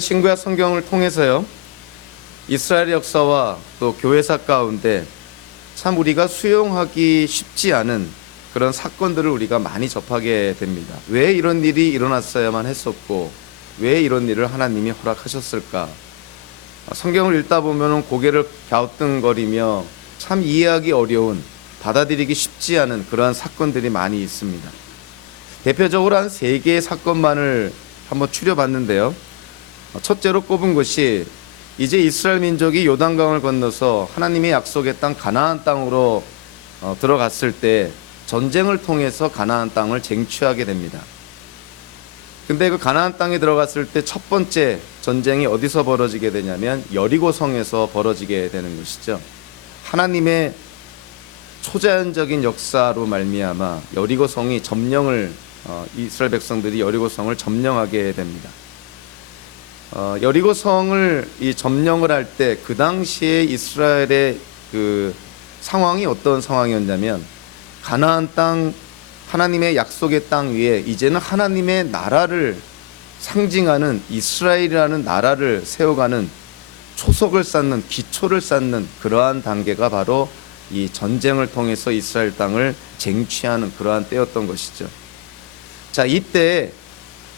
신구약 성경을 통해서요, 이스라엘 역사와 또 교회사 가운데 참 우리가 수용하기 쉽지 않은 그런 사건들을 우리가 많이 접하게 됩니다. 왜 이런 일이 일어났어야만 했었고, 왜 이런 일을 하나님이 허락하셨을까? 성경을 읽다 보면 고개를 갸우뚱거리며 참 이해하기 어려운, 받아들이기 쉽지 않은 그러한 사건들이 많이 있습니다. 대표적으로 한 3개의 사건만을 한번 추려봤는데요. 첫째로 꼽은 것이 이제 이스라엘 민족이 요단강을 건너서 하나님의 약속의 땅 가나안 땅으로 들어갔을 때 전쟁을 통해서 가나안 땅을 쟁취하게 됩니다. 근데 그 가나안 땅에 들어갔을 때 첫 번째 전쟁이 어디서 벌어지게 되냐면 여리고성에서 벌어지게 되는 것이죠. 하나님의 초자연적인 역사로 말미암아 여리고성이 점령을 이스라엘 백성들이 여리고성을 점령하게 됩니다. 여리고성을 점령을 할 때 그 당시에 이스라엘의 그 상황이 어떤 상황이었냐면, 가나안 땅, 하나님의 약속의 땅 위에 이제는 하나님의 나라를 상징하는 이스라엘이라는 나라를 세워가는 초석을 쌓는, 기초를 쌓는 그러한 단계가 바로 이 전쟁을 통해서 이스라엘 땅을 쟁취하는 그러한 때였던 것이죠. 자, 이때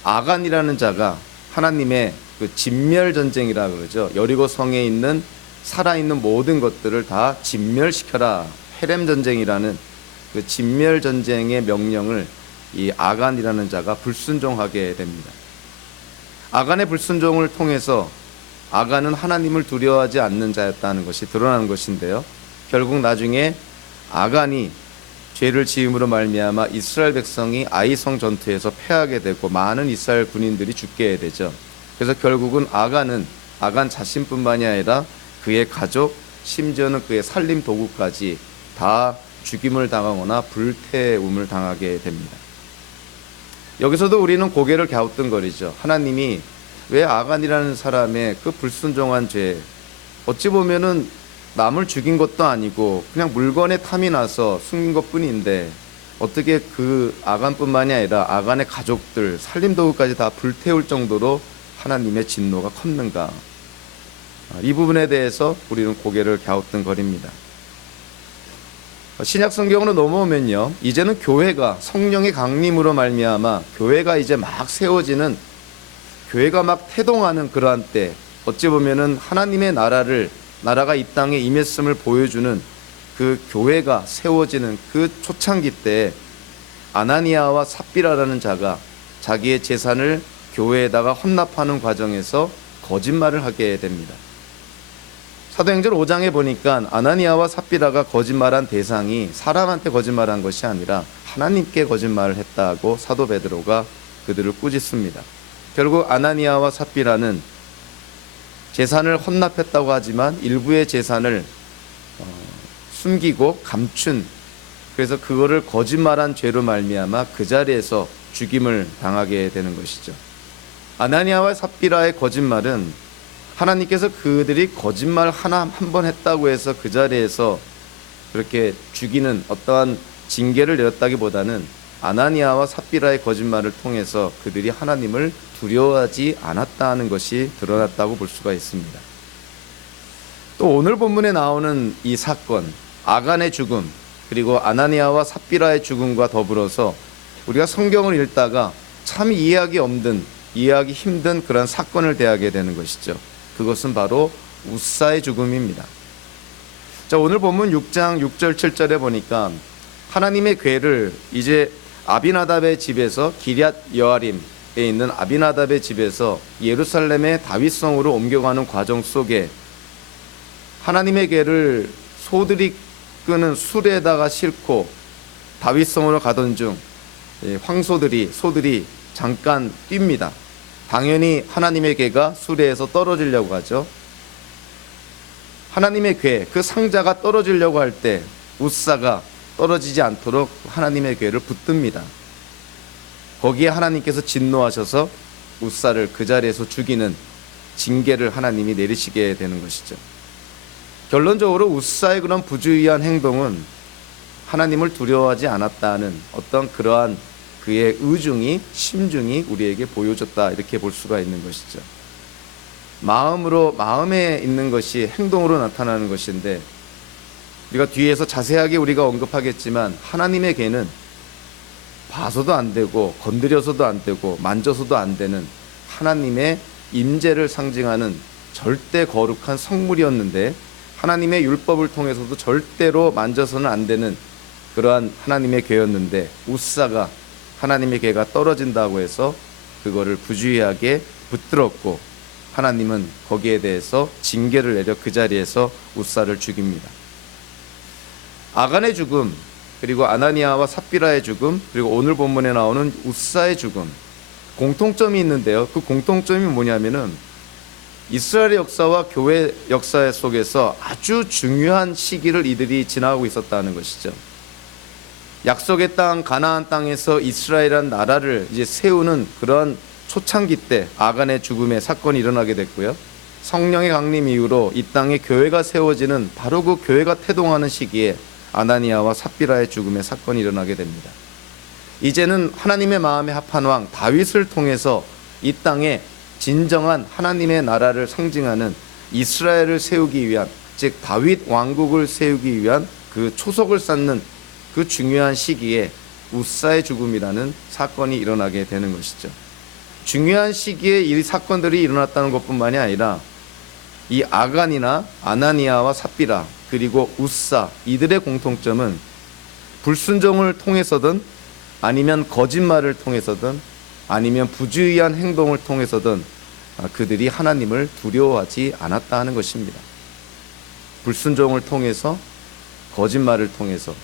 아간이라는 자가 하나님의 그 진멸 전쟁이라 그러죠. 여리고 성에 있는 살아있는 모든 것들을 다 진멸시켜라, 헤렘 전쟁이라는 그 진멸 전쟁의 명령을 이 아간이라는 자가 불순종하게 됩니다. 아간의 불순종을 통해서 아간은 하나님을 두려워하지 않는 자였다는 것이 드러나는 것인데요. 결국 나중에 아간이 죄를 지음으로 말미암아 이스라엘 백성이 아이성 전투에서 패하게 되고 많은 이스라엘 군인들이 죽게 되죠. 그래서 결국은 아간 자신뿐만이 아니라 그의 가족, 심지어는 그의 살림 도구까지 다 죽임을 당하거나 불태움을 당하게 됩니다. 여기서도 우리는 고개를 갸우뚱거리죠. 하나님이 왜 아간이라는 사람의 그 불순종한 죄, 어찌 보면은 남을 죽인 것도 아니고 그냥 물건에 탐이 나서 숨긴 것뿐인데 어떻게 그 아간뿐만이 아니라 아간의 가족들, 살림 도구까지 다 불태울 정도로 하나님의 진노가 컸는가? 이 부분에 대해서 우리는 고개를 갸우뚱거립니다. 신약 성경으로 넘어오면요, 이제는 교회가 성령의 강림으로 말미암아 교회가 이제 막 세워지는, 교회가 막 태동하는 그러한 때, 어찌 보면은 하나님의 나라가 이 땅에 임했음을 보여주는 그 교회가 세워지는 그 초창기 때 아나니아와 삽비라라는 자가 자기의 재산을 교회에다가 헌납하는 과정에서 거짓말을 하게 됩니다. 사도행전 5장에 보니까 아나니아와 삽비라가 거짓말한 대상이 사람한테 거짓말한 것이 아니라 하나님께 거짓말을 했다고 사도 베드로가 그들을 꾸짖습니다. 결국 아나니아와 삽비라는 재산을 헌납했다고 하지만 일부의 재산을 숨기고 감춘, 그래서 그거를 거짓말한 죄로 말미암아 그 자리에서 죽임을 당하게 되는 것이죠. 아나니아와 삽비라의 거짓말은 하나님께서 그들이 거짓말 한 번 했다고 해서 그 자리에서 그렇게 죽이는 어떠한 징계를 내렸다기보다는 아나니아와 삽비라의 거짓말을 통해서 그들이 하나님을 두려워하지 않았다는 것이 드러났다고 볼 수가 있습니다. 또 오늘 본문에 나오는 이 사건, 아간의 죽음, 그리고 아나니아와 삽비라의 죽음과 더불어서 우리가 성경을 읽다가 참 이해하기 힘든 그런 사건을 대하게 되는 것이죠. 그것은 바로 우사의 죽음입니다. 자, 오늘 본문 6장 6절 7절에 보니까 하나님의 궤를 이제 아비나답의 집에서 기럇 여아림에 있는 아비나답의 집에서 예루살렘의 다윗성으로 옮겨가는 과정 속에 하나님의 궤를 소들이 끄는 수레에다가 싣고 다윗성으로 가던 중 소들이 잠깐 뜁니다. 당연히 하나님의 궤가 수레에서 떨어지려고 하죠. 하나님의 궤, 그 상자가 떨어지려고 할 때 우사가 떨어지지 않도록 하나님의 궤를 붙듭니다. 거기에 하나님께서 진노하셔서 우사를 그 자리에서 죽이는 징계를 하나님이 내리시게 되는 것이죠. 결론적으로 우사의 그런 부주의한 행동은 하나님을 두려워하지 않았다는 어떤 그러한 그의 심중이 우리에게 보여줬다, 이렇게 볼 수가 있는 것이죠. 마음에 있는 것이 행동으로 나타나는 것인데, 우리가 뒤에서 자세하게 우리가 언급하겠지만 하나님의 괴는 봐서도 안 되고 건드려서도 안 되고 만져서도 안 되는 하나님의 임재를 상징하는 절대 거룩한 성물이었는데, 하나님의 율법을 통해서도 절대로 만져서는 안 되는 그러한 하나님의 괴였는데, 웃사가 하나님의 괴가 떨어진다고 해서 그거를 부주의하게 붙들었고, 하나님은 거기에 대해서 징계를 내려 그 자리에서 웃사를 죽입니다. 아간의 죽음, 그리고 아나니아와 삽비라의 죽음, 그리고 오늘 본문에 나오는 웃사의 죽음, 공통점이 있는데요. 그 공통점이 뭐냐면은 이스라엘의 역사와 교회 역사 속에서 아주 중요한 시기를 이들이 지나가고 있었다는 것이죠. 약속의 땅 가나안 땅에서 이스라엘이라는 나라를 이제 세우는 그런 초창기 때 아간의 죽음의 사건이 일어나게 됐고요. 성령의 강림 이후로 이 땅에 교회가 세워지는 바로 그 교회가 태동하는 시기에 아나니아와 삽비라의 죽음의 사건이 일어나게 됩니다. 이제는 하나님의 마음에 합한 왕 다윗을 통해서 이 땅에 진정한 하나님의 나라를 상징하는 이스라엘을 세우기 위한, 즉 다윗 왕국을 세우기 위한 그 초석을 쌓는 그 중요한 시기에 웃사의 죽음이라는 사건이 일어나게 되는 것이죠. 중요한 시기에 이 사건들이 일어났다는 것뿐만이 아니라 이 아간이나 아나니아와 삽비라 그리고 웃사, 이들의 공통점은 불순종을 통해서든 아니면 거짓말을 통해서든 아니면 부주의한 행동을 통해서든 그들이 하나님을 두려워하지 않았다 하는 것입니다. 불순종을 통해서, 거짓말을 통해서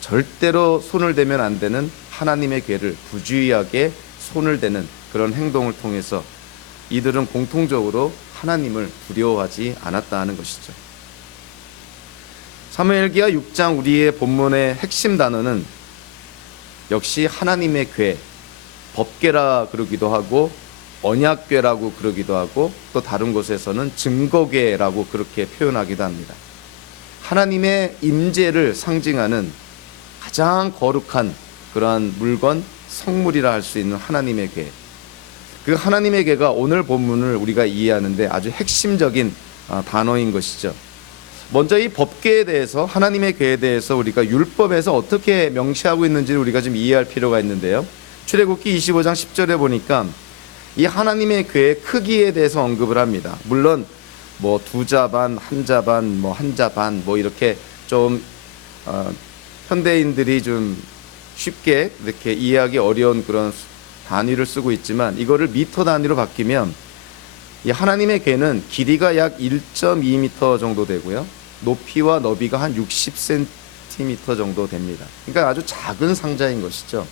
절대로 손을 대면 안 되는 하나님의 괴를 부주의하게 손을 대는 그런 행동을 통해서 이들은 공통적으로 하나님을 두려워하지 않았다 하는 것이죠. 사무엘기하 6장 우리의 본문의 핵심 단어는 역시 하나님의 괴, 법궤라 그러기도 하고 언약궤라고 그러기도 하고 또 다른 곳에서는 증거궤라고 그렇게 표현하기도 합니다. 하나님의 임재를 상징하는 가장 거룩한 그러한 물건, 성물이라 할 수 있는 하나님의 궤. 그 하나님의 궤가 오늘 본문을 우리가 이해하는데 아주 핵심적인 단어인 것이죠. 먼저 이 법궤에 대해서, 하나님의 궤에 대해서 우리가 율법에서 어떻게 명시하고 있는지를 우리가 좀 이해할 필요가 있는데요. 출애굽기 25장 10절에 보니까 이 하나님의 궤의 크기에 대해서 언급을 합니다. 물론 뭐 두 자반, 한 자반, 뭐 한 자반, 뭐 이렇게 좀 현대인들이 좀 쉽게 이렇게 이해하기 어려운 그런 단위를 쓰고 있지만, 이거를 미터 단위로 바뀌면 이 하나님의 궤는 길이가 약 1.2m 정도 되고요, 높이와 너비가 한 60cm 정도 됩니다. 그러니까 아주 작은 상자인 것이죠.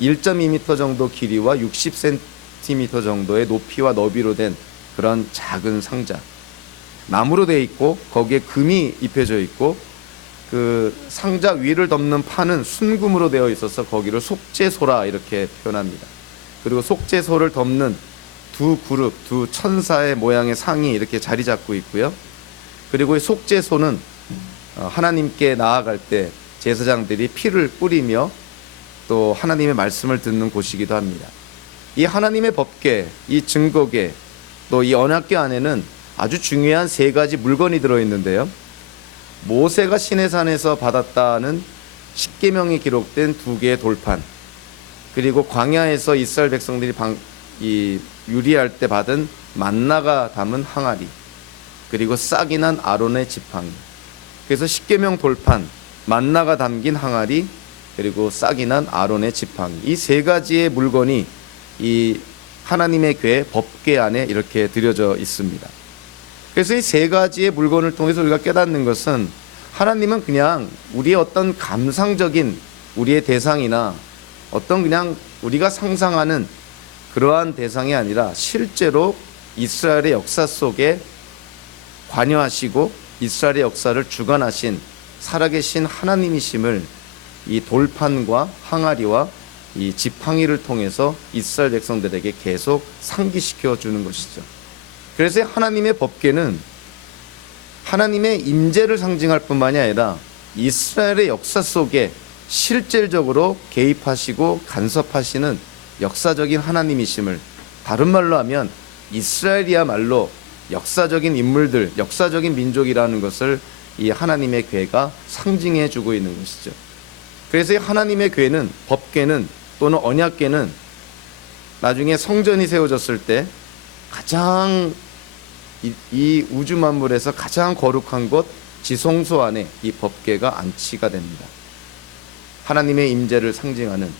1.2m 정도 길이와 60cm 정도의 높이와 너비로 된 그런 작은 상자, 나무로 되어 있고 거기에 금이 입혀져 있고 그 상자 위를 덮는 판은 순금으로 되어 있어서 거기를 속죄소라 이렇게 표현합니다. 그리고 속죄소를 덮는 두 그룹, 두 천사의 모양의 상이 이렇게 자리 잡고 있고요. 그리고 이 속죄소는 하나님께 나아갈 때 제사장들이 피를 뿌리며 또 하나님의 말씀을 듣는 곳이기도 합니다. 이 하나님의 법궤, 이 증거궤, 또 이 언약궤 안에는 아주 중요한 세 가지 물건이 들어있는데요. 모세가 시내산에서 받았다는 십계명이 기록된 두 개의 돌판, 그리고 광야에서 이스라엘 백성들이 유리할 때 받은 만나가 담은 항아리, 그리고 싹이 난 아론의 지팡이. 그래서 십계명 돌판, 만나가 담긴 항아리, 그리고 싹이 난 아론의 지팡이, 이 세 가지의 물건이 이 하나님의 궤, 법궤 안에 이렇게 들여져 있습니다. 그래서 이 세 가지의 물건을 통해서 우리가 깨닫는 것은 하나님은 그냥 우리의 어떤 감상적인 우리의 대상이나 어떤 그냥 우리가 상상하는 그러한 대상이 아니라 실제로 이스라엘의 역사 속에 관여하시고 이스라엘의 역사를 주관하신 살아계신 하나님이심을 이 돌판과 항아리와 이 지팡이를 통해서 이스라엘 백성들에게 계속 상기시켜 주는 것이죠. 그래서 하나님의 법궤는 하나님의 임재를 상징할 뿐만이 아니라 이스라엘의 역사 속에 실질적으로 개입하시고 간섭하시는 역사적인 하나님이심을, 다른 말로 하면 이스라엘이야말로 역사적인 인물들, 역사적인 민족이라는 것을 이 하나님의 궤가 상징해 주고 있는 것이죠. 그래서 이 하나님의 궤는, 법궤는 또는 언약궤는 나중에 성전이 세워졌을 때 가장 이 우주 만물에서 가장 거룩한 곳 지성소 안에 이 법궤가 안치가 됩니다. 하나님의 임재를 상징하는,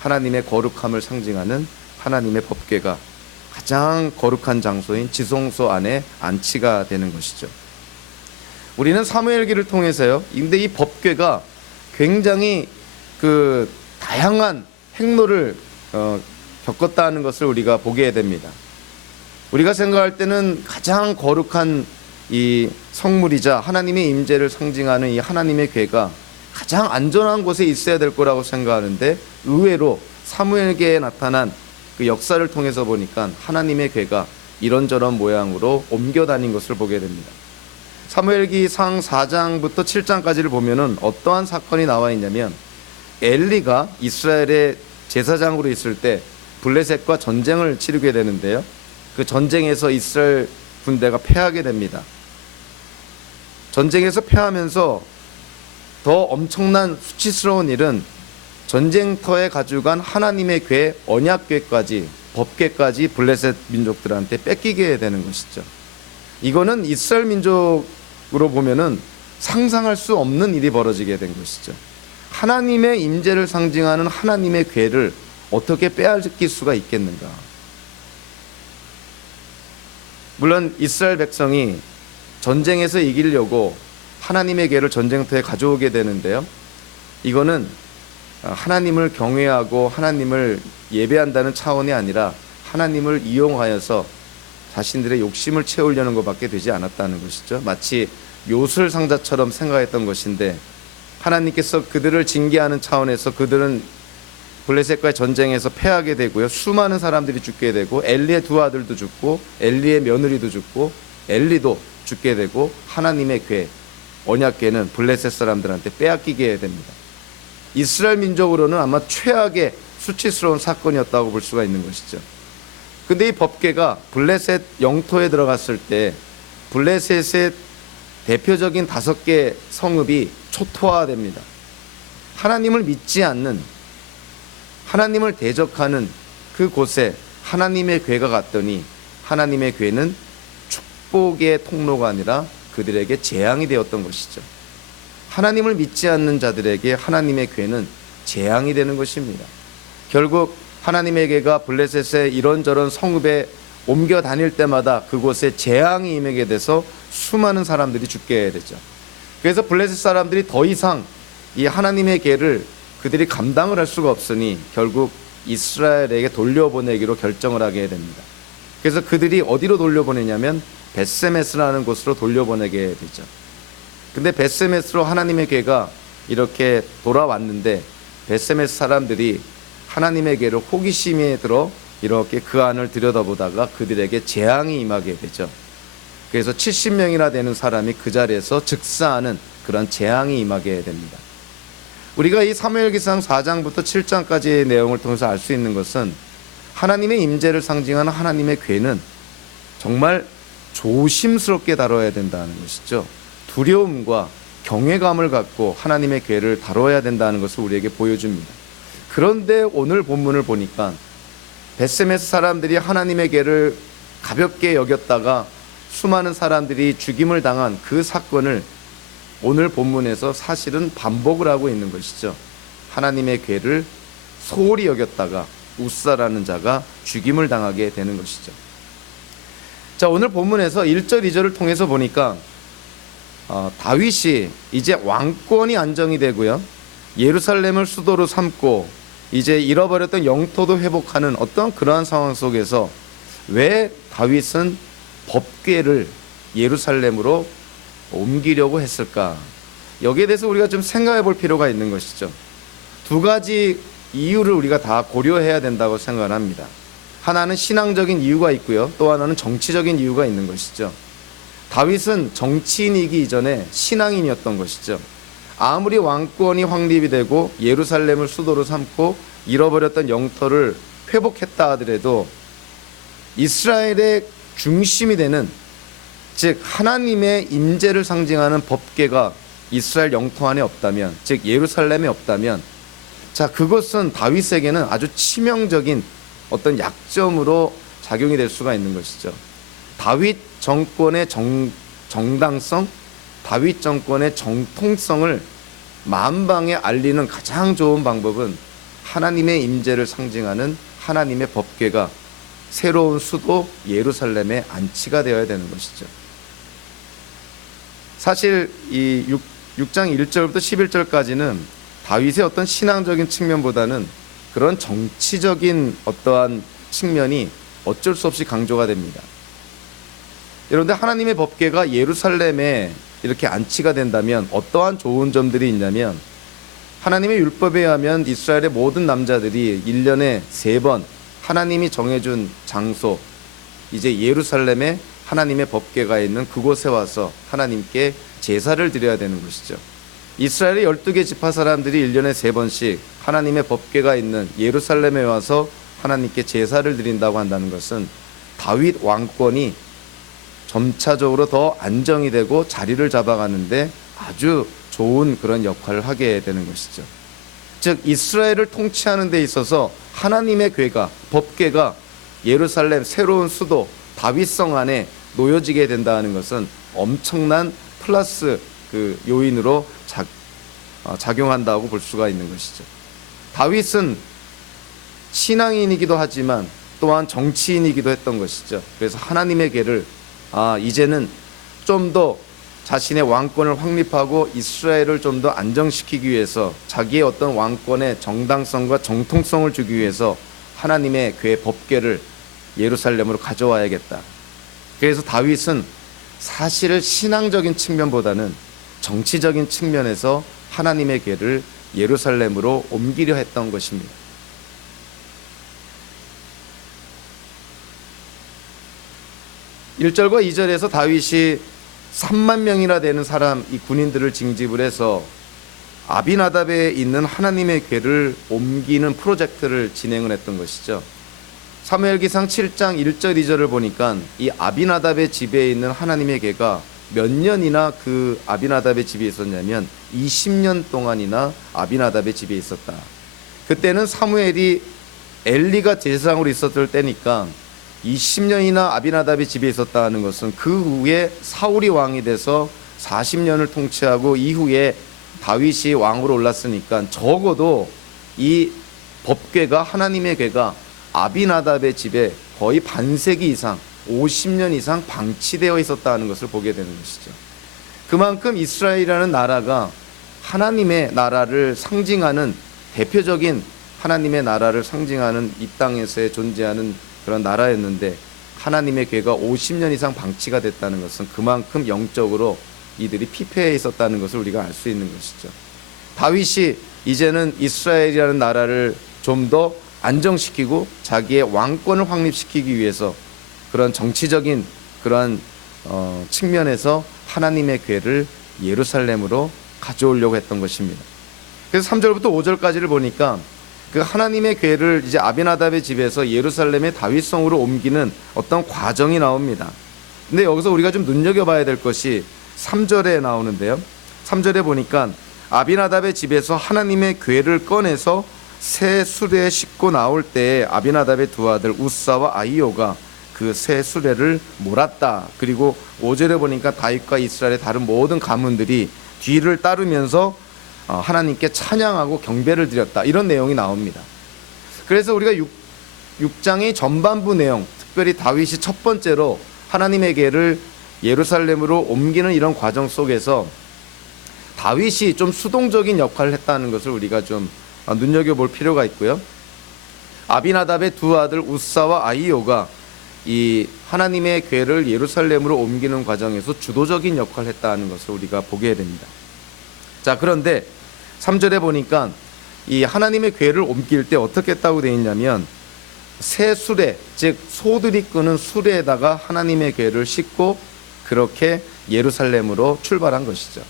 하나님의 거룩함을 상징하는 하나님의 법궤가 가장 거룩한 장소인 지성소 안에 안치가 되는 것이죠. 우리는 사무엘기를 통해서요, 근데 이 법궤가 굉장히 그 다양한 행로를 겪었다는 것을 우리가 보게 됩니다. 우리가 생각할 때는 가장 거룩한 이 성물이자 하나님의 임재를 상징하는 이 하나님의 궤가 가장 안전한 곳에 있어야 될 거라고 생각하는데, 의외로 사무엘기에 나타난 그 역사를 통해서 보니까 하나님의 궤가 이런저런 모양으로 옮겨 다닌 것을 보게 됩니다. 사무엘기상 4장부터 7장까지를 보면은 어떠한 사건이 나와 있냐면, 엘리가 이스라엘의 제사장으로 있을 때 블레셋과 전쟁을 치르게 되는데요, 그 전쟁에서 이스라엘 군대가 패하게 됩니다. 전쟁에서 패하면서 더 엄청난 수치스러운 일은 전쟁터에 가져간 하나님의 궤, 언약궤까지, 법궤까지 블레셋 민족들한테 뺏기게 되는 것이죠. 이거는 이스라엘 민족으로 보면은 상상할 수 없는 일이 벌어지게 된 것이죠. 하나님의 임재를 상징하는 하나님의 궤를 어떻게 빼앗길 수가 있겠는가? 물론 이스라엘 백성이 전쟁에서 이기려고 하나님의 궤를 전쟁터에 가져오게 되는데요, 이거는 하나님을 경외하고 하나님을 예배한다는 차원이 아니라 하나님을 이용하여서 자신들의 욕심을 채우려는 것밖에 되지 않았다는 것이죠. 마치 욥을 상자처럼 생각했던 것인데, 하나님께서 그들을 징계하는 차원에서 그들은 블레셋과의 전쟁에서 패하게 되고요, 수많은 사람들이 죽게 되고, 엘리의 두 아들도 죽고 엘리의 며느리도 죽고 엘리도 죽게 되고, 하나님의 궤, 언약궤는 블레셋 사람들한테 빼앗기게 됩니다. 이스라엘 민족으로는 아마 최악의 수치스러운 사건이었다고 볼 수가 있는 것이죠. 근데 이 법궤가 블레셋 영토에 들어갔을 때 블레셋의 대표적인 5개 성읍이 초토화됩니다. 하나님을 믿지 않는, 하나님을 대적하는 그곳에 하나님의 궤가 갔더니 하나님의 궤는 축복의 통로가 아니라 그들에게 재앙이 되었던 것이죠. 하나님을 믿지 않는 자들에게 하나님의 궤는 재앙이 되는 것입니다. 결국 하나님의 궤가 블레셋의 이런저런 성읍에 옮겨 다닐 때마다 그곳에 재앙이 임하게 돼서 수많은 사람들이 죽게 되죠. 그래서 블레셋 사람들이 더 이상 이 하나님의 궤를 그들이 감당을 할 수가 없으니 결국 이스라엘에게 돌려보내기로 결정을 하게 됩니다. 그래서 그들이 어디로 돌려보내냐면 벳세메스라는 곳으로 돌려보내게 되죠. 근데 벳세메스로 하나님의 궤가 이렇게 돌아왔는데, 벳세메스 사람들이 하나님의 궤를 호기심에 들어 이렇게 그 안을 들여다보다가 그들에게 재앙이 임하게 되죠. 그래서 70명이나 되는 사람이 그 자리에서 즉사하는 그런 재앙이 임하게 됩니다. 우리가 이 사무엘기상 4장부터 7장까지의 내용을 통해서 알 수 있는 것은, 하나님의 임재를 상징하는 하나님의 궤는 정말 조심스럽게 다뤄야 된다는 것이죠. 두려움과 경외감을 갖고 하나님의 궤를 다뤄야 된다는 것을 우리에게 보여줍니다. 그런데 오늘 본문을 보니까 벳세메스 사람들이 하나님의 궤를 가볍게 여겼다가 수많은 사람들이 죽임을 당한 그 사건을 오늘 본문에서 사실은 반복을 하고 있는 것이죠. 하나님의 궤를 소홀히 여겼다가 우사라는 자가 죽임을 당하게 되는 것이죠. 자, 오늘 본문에서 1절 2절을 통해서 보니까 다윗이 이제 왕권이 안정이 되고요, 예루살렘을 수도로 삼고 이제 잃어버렸던 영토도 회복하는 어떤 그러한 상황 속에서 왜 다윗은 법궤를 예루살렘으로 옮기려고 했을까? 여기에 대해서 우리가 좀 생각해 볼 필요가 있는 것이죠. 두 가지 이유를 우리가 다 고려해야 된다고 생각을 합니다. 하나는 신앙적인 이유가 있고요, 또 하나는 정치적인 이유가 있는 것이죠. 다윗은 정치인이기 이전에 신앙인이었던 것이죠. 아무리 왕권이 확립이 되고 예루살렘을 수도로 삼고 잃어버렸던 영토를 회복했다 하더라도 이스라엘의 중심이 되는, 즉 하나님의 임재를 상징하는 법궤가 이스라엘 영토 안에 없다면, 즉 예루살렘에 없다면, 자, 그것은 다윗에게는 아주 치명적인 어떤 약점으로 작용이 될 수가 있는 것이죠. 다윗 정권의 정당성, 다윗 정권의 정통성을 만방에 알리는 가장 좋은 방법은 하나님의 임재를 상징하는 하나님의 법궤가 새로운 수도 예루살렘에 안치가 되어야 되는 것이죠. 사실 이 6장 1절부터 11절까지는 다윗의 어떤 신앙적인 측면보다는 그런 정치적인 어떠한 측면이 어쩔 수 없이 강조가 됩니다. 그런데 하나님의 법궤가 예루살렘에 이렇게 안치가 된다면 어떠한 좋은 점들이 있냐면, 하나님의 율법에 의하면 이스라엘의 모든 남자들이 1년에 3번 하나님이 정해준 장소, 이제 예루살렘에 하나님의 법궤가 있는 그곳에 와서 하나님께 제사를 드려야 되는 것이죠. 이스라엘의 12개 지파 사람들이 1년에 3번씩 하나님의 법궤가 있는 예루살렘에 와서 하나님께 제사를 드린다고 한다는 것은 다윗 왕권이 점차적으로 더 안정이 되고 자리를 잡아가는데 아주 좋은 그런 역할을 하게 되는 것이죠. 즉 이스라엘을 통치하는 데 있어서 하나님의 궤가, 법궤가 예루살렘 새로운 수도 다윗성 안에 놓여지게 된다는 것은 엄청난 플러스 그 요인으로 작용한다고 볼 수가 있는 것이죠. 다윗은 신앙인이기도 하지만 또한 정치인이기도 했던 것이죠. 그래서 하나님의 궤를 이제는 좀 더 자신의 왕권을 확립하고 이스라엘을 좀 더 안정시키기 위해서 자기의 어떤 왕권의 정당성과 정통성을 주기 위해서 하나님의 궤 법궤를 예루살렘으로 가져와야겠다. 그래서 다윗은 사실 신앙적인 측면보다는 정치적인 측면에서 하나님의 궤를 예루살렘으로 옮기려 했던 것입니다. (1절과) (2절에서) 다윗이 3만 명이나 되는 사람, 이 군인들을 징집을 해서 아비나답에 있는 하나님의 궤를 옮기는 프로젝트를 진행을 했던 것이죠. 사무엘기상 7장 1절 2절을 보니까 이 아비나답의 집에 있는 하나님의 궤가 몇 년이나 그 아비나답의 집에 있었냐면 20년 동안이나 아비나답의 집에 있었다. 그때는 사무엘이 엘리가 제사장으로 있었을 때니까 20년이나 아비나답의 집에 있었다는 것은 그 후에 사울이 왕이 돼서 40년을 통치하고 이후에 다윗이 왕으로 올랐으니까 적어도 이 법궤가, 하나님의 궤가 아비나답의 집에 거의 반세기 이상, 50년 이상 방치되어 있었다는 것을 보게 되는 것이죠. 그만큼 이스라엘이라는 나라가 하나님의 나라를 상징하는, 대표적인 하나님의 나라를 상징하는 이 땅에서의 존재하는 그런 나라였는데, 하나님의 궤가 50년 이상 방치가 됐다는 것은 그만큼 영적으로 이들이 피폐해 있었다는 것을 우리가 알 수 있는 것이죠. 다윗이 이제는 이스라엘이라는 나라를 좀 더 안정시키고 자기의 왕권을 확립시키기 위해서 그런 정치적인 그런 측면에서 하나님의 궤를 예루살렘으로 가져오려고 했던 것입니다. 그래서 3절부터 5절까지를 보니까 그 하나님의 궤를 이제 아비나답의 집에서 예루살렘의 다윗성으로 옮기는 어떤 과정이 나옵니다. 근데 여기서 우리가 좀 눈여겨봐야 될 것이 3절에 나오는데요. 3절에 보니까 아비나답의 집에서 하나님의 궤를 꺼내서 새 수레에 싣고 나올 때에 아비나답의 두 아들 우사와 아히오가 그 새 수레를 몰았다. 그리고 5절에 보니까 다윗과 이스라엘의 다른 모든 가문들이 뒤를 따르면서 하나님께 찬양하고 경배를 드렸다. 이런 내용이 나옵니다. 그래서 우리가 6장의 전반부 내용, 특별히 다윗이 첫 번째로 하나님의 궤를 예루살렘으로 옮기는 이런 과정 속에서 다윗이 좀 수동적인 역할을 했다는 것을 우리가 좀 눈여겨볼 필요가 있고요. 아비나답의 두 아들 우사와 아히오가 이 하나님의 궤를 예루살렘으로 옮기는 과정에서 주도적인 역할을 했다는 것을 우리가 보게 됩니다. 자, 그런데 3절에 보니까 이 하나님의 궤를 옮길 때 어떻게 했다고 되어 있냐면 새 수레, 즉 소들이 끄는 수레에다가 하나님의 궤를 싣고 그렇게 예루살렘으로 출발한 것이죠.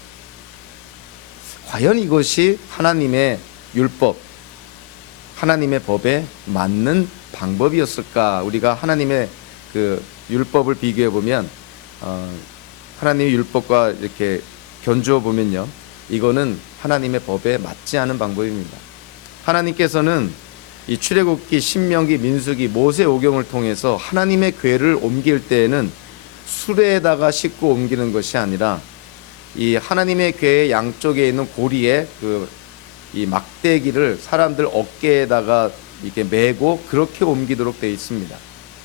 과연 이것이 하나님의 율법, 하나님의 법에 맞는 방법이었을까? 우리가 하나님의 그 율법을 비교해 보면 하나님의 율법과 이렇게 견주어 보면요, 이거는 하나님의 법에 맞지 않은 방법입니다. 하나님께서는 이 출애굽기, 신명기, 민수기, 모세오경을 통해서 하나님의 궤를 옮길 때에는 수레에다가 싣고 옮기는 것이 아니라 이 하나님의 궤의 양쪽에 있는 고리에 이 막대기를 사람들 어깨에다가 이렇게 메고 그렇게 옮기도록 되어 있습니다.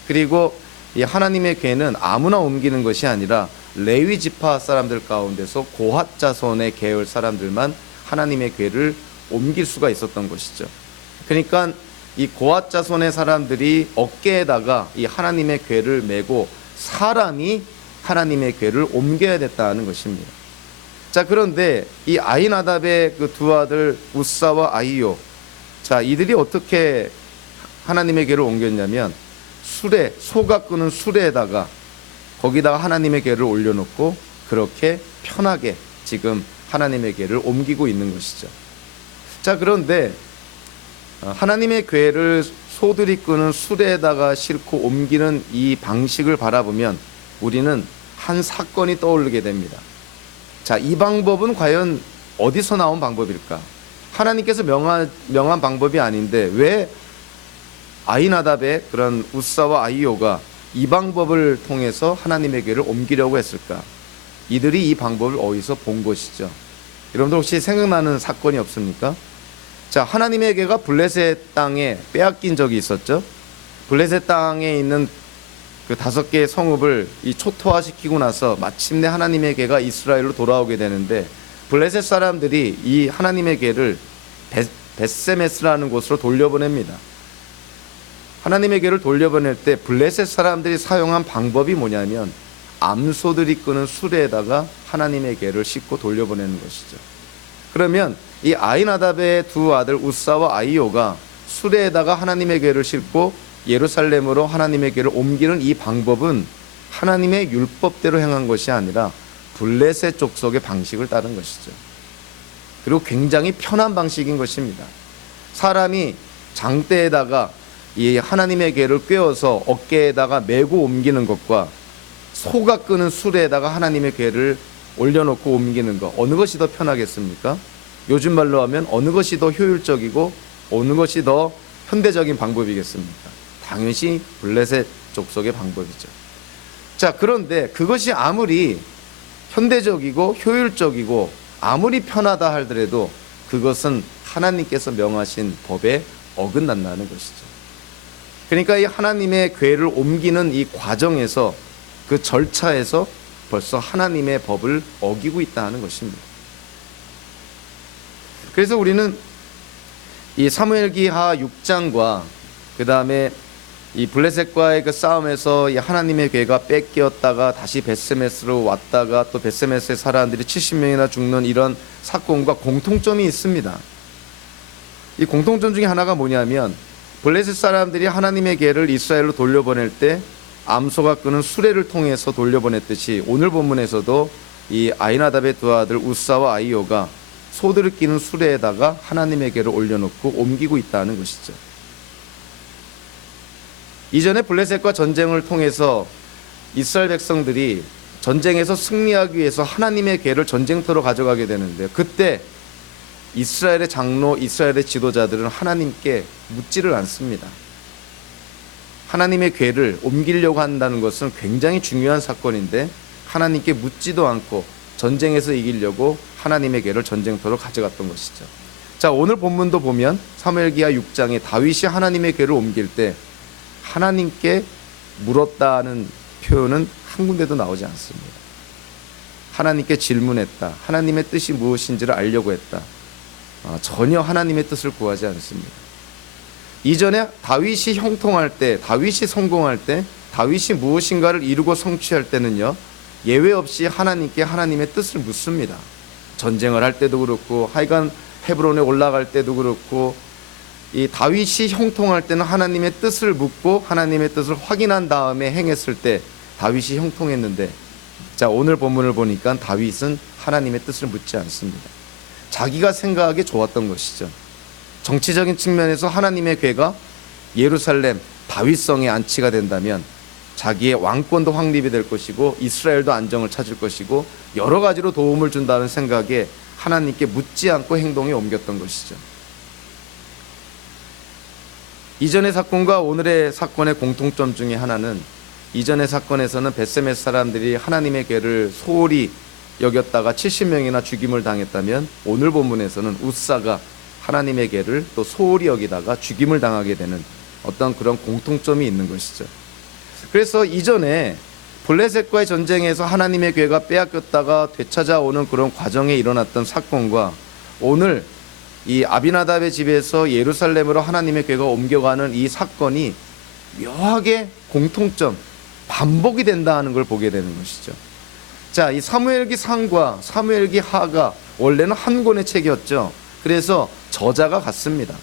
그리고 이 하나님의 궤는 아무나 옮기는 것이 아니라 레위 지파 사람들 가운데서 고핫 자손의 계열 사람들만 하나님의 궤를 옮길 수가 있었던 것이죠. 그러니까 이 고핫 자손의 사람들이 어깨에다가 이 하나님의 궤를 메고 사람이 하나님의 궤를 옮겨야 됐다는 것입니다. 자, 그런데 이 아히나답의 그 두 아들 우사와 아히요, 자, 이들이 어떻게 하나님의 궤를 옮겼냐면 수레, 소가 끄는 수레에다가 거기다가 하나님의 궤를 올려놓고 그렇게 편하게 지금 하나님의 궤를 옮기고 있는 것이죠. 자, 그런데 하나님의 궤를 소들이 끄는 수레에다가 싣고 옮기는 이 방식을 바라보면 우리는 한 사건이 떠오르게 됩니다. 자, 이 방법은 과연 어디서 나온 방법일까? 하나님께서 명한 방법이 아닌데 왜 아히나답의 그런 우사와 아히요가 이 방법을 통해서 하나님의 궤를 옮기려고 했을까? 이들이 이 방법을 어디서 본 것이죠. 여러분들 혹시 생각나는 사건이 없습니까? 자, 하나님의 궤가 블레셋 땅에 빼앗긴 적이 있었죠. 블레셋 땅에 있는 그 5개의 성읍을 이 초토화시키고 나서 마침내 하나님의 궤가 이스라엘로 돌아오게 되는데 블레셋 사람들이 이 하나님의 궤를 벳세메스라는 곳으로 돌려보냅니다. 하나님의 궤를 돌려보낼 때 블레셋 사람들이 사용한 방법이 뭐냐면 암소들이 끄는 수레에다가 하나님의 궤를 싣고 돌려보내는 것이죠. 그러면 이 아히나답의 두 아들 우사와 아히요가 수레에다가 하나님의 궤를 싣고 예루살렘으로 하나님의 궤를 옮기는 이 방법은 하나님의 율법대로 행한 것이 아니라 블레셋 족속의 방식을 따른 것이죠. 그리고 굉장히 편한 방식인 것입니다. 사람이 장대에다가 이 하나님의 궤를 꿰어서 어깨에다가 메고 옮기는 것과 소가 끄는 수레에다가 하나님의 궤를 올려놓고 옮기는 것, 어느 것이 더 편하겠습니까? 요즘 말로 하면 어느 것이 더 효율적이고 어느 것이 더 현대적인 방법이겠습니까? 당연히 블레셋 족속의 방법이죠. 자, 그런데 그것이 아무리 현대적이고 효율적이고 아무리 편하다 하더라도 그것은 하나님께서 명하신 법에 어긋난다는 것이죠. 그러니까 이 하나님의 궤를 옮기는 이 과정에서 그 절차에서 벌써 하나님의 법을 어기고 있다 하는 것입니다. 그래서 우리는 이 사무엘기하 6장과 그 다음에 이 블레셋과의 그 싸움에서 이 하나님의 궤가 뺏겼다가 다시 벳세메스로 왔다가 또 벳세메스의 사람들이 70명이나 죽는 이런 사건과 공통점이 있습니다. 이 공통점 중에 하나가 뭐냐면 블레셋 사람들이 하나님의 궤를 이스라엘로 돌려보낼 때 암소가 끄는 수레를 통해서 돌려보냈듯이 오늘 본문에서도 이 아히나답의 두 아들 우사와 아히요가 소들을 끼는 수레에다가 하나님의 궤를 올려놓고 옮기고 있다는 것이죠. 이전에 블레셋과 전쟁을 통해서 이스라엘 백성들이 전쟁에서 승리하기 위해서 하나님의 궤를 전쟁터로 가져가게 되는데 그때 이스라엘의 장로, 이스라엘의 지도자들은 하나님께 묻지를 않습니다. 하나님의 궤를 옮기려고 한다는 것은 굉장히 중요한 사건인데 하나님께 묻지도 않고 전쟁에서 이기려고 하나님의 궤를 전쟁터로 가져갔던 것이죠. 자, 오늘 본문도 보면 사무엘기하 6장에 다윗이 하나님의 궤를 옮길 때 하나님께 물었다는 표현은 한 군데도 나오지 않습니다. 하나님께 질문했다. 하나님의 뜻이 무엇인지를 알려고 했다. 전혀 하나님의 뜻을 구하지 않습니다. 이전에 다윗이 형통할 때, 다윗이 성공할 때, 다윗이 무엇인가를 이루고 성취할 때는요, 예외 없이 하나님께 하나님의 뜻을 묻습니다. 전쟁을 할 때도 그렇고 하여간 헤브론에 올라갈 때도 그렇고 이 다윗이 형통할 때는 하나님의 뜻을 묻고 하나님의 뜻을 확인한 다음에 행했을 때 다윗이 형통했는데, 자, 오늘 본문을 보니까 다윗은 하나님의 뜻을 묻지 않습니다. 자기가 생각하기에 좋았던 것이죠. 정치적인 측면에서 하나님의 궤가 예루살렘 다윗성에 안치가 된다면 자기의 왕권도 확립이 될 것이고 이스라엘도 안정을 찾을 것이고 여러 가지로 도움을 준다는 생각에 하나님께 묻지 않고 행동에 옮겼던 것이죠. 이전의 사건과 오늘의 사건의 공통점 중에 하나는, 이전의 사건에서는 벳세메스 사람들이 하나님의 괴를 소홀히 여겼다가 70명이나 죽임을 당했다면, 오늘 본문에서는 웃사가 하나님의 괴를 또 소홀히 여기다가 죽임을 당하게 되는 어떤 그런 공통점이 있는 것이죠. 그래서 이전에 블레셋과의 전쟁에서 하나님의 괴가 빼앗겼다가 되찾아오는 그런 과정에 일어났던 사건과 오늘 이 아비나답의 집에서 예루살렘으로 하나님의 괴가 옮겨가는 이 사건이 묘하게 공통점, 반복이 된다 하는 걸 보게 되는 것이죠. 자, 이 사무엘기 상과 사무엘기 하가 원래는 한 권의 책이었죠. 그래서 저자가 같습니다.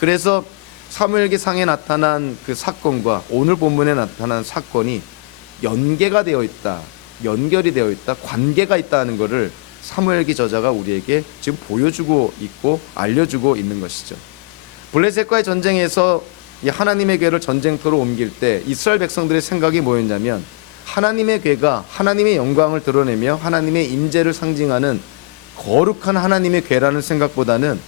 그래서 사무엘기 상에 나타난 그 사건과 오늘 본문에 나타난 사건이 연계가 되어 있다, 연결이 되어 있다, 관계가 있다는 것을 사무엘기 저자가 우리에게 지금 보여주고 있고 알려주고 있는 것이죠. 블레셋과의 전쟁에서 이 하나님의 괴를 전쟁터로 옮길 때 이스라엘 백성들의 생각이 뭐였냐면, 하나님의 괴가 하나님의 영광을 드러내며 하나님의 임재를 상징하는 거룩한 하나님의 괴라는 생각보다는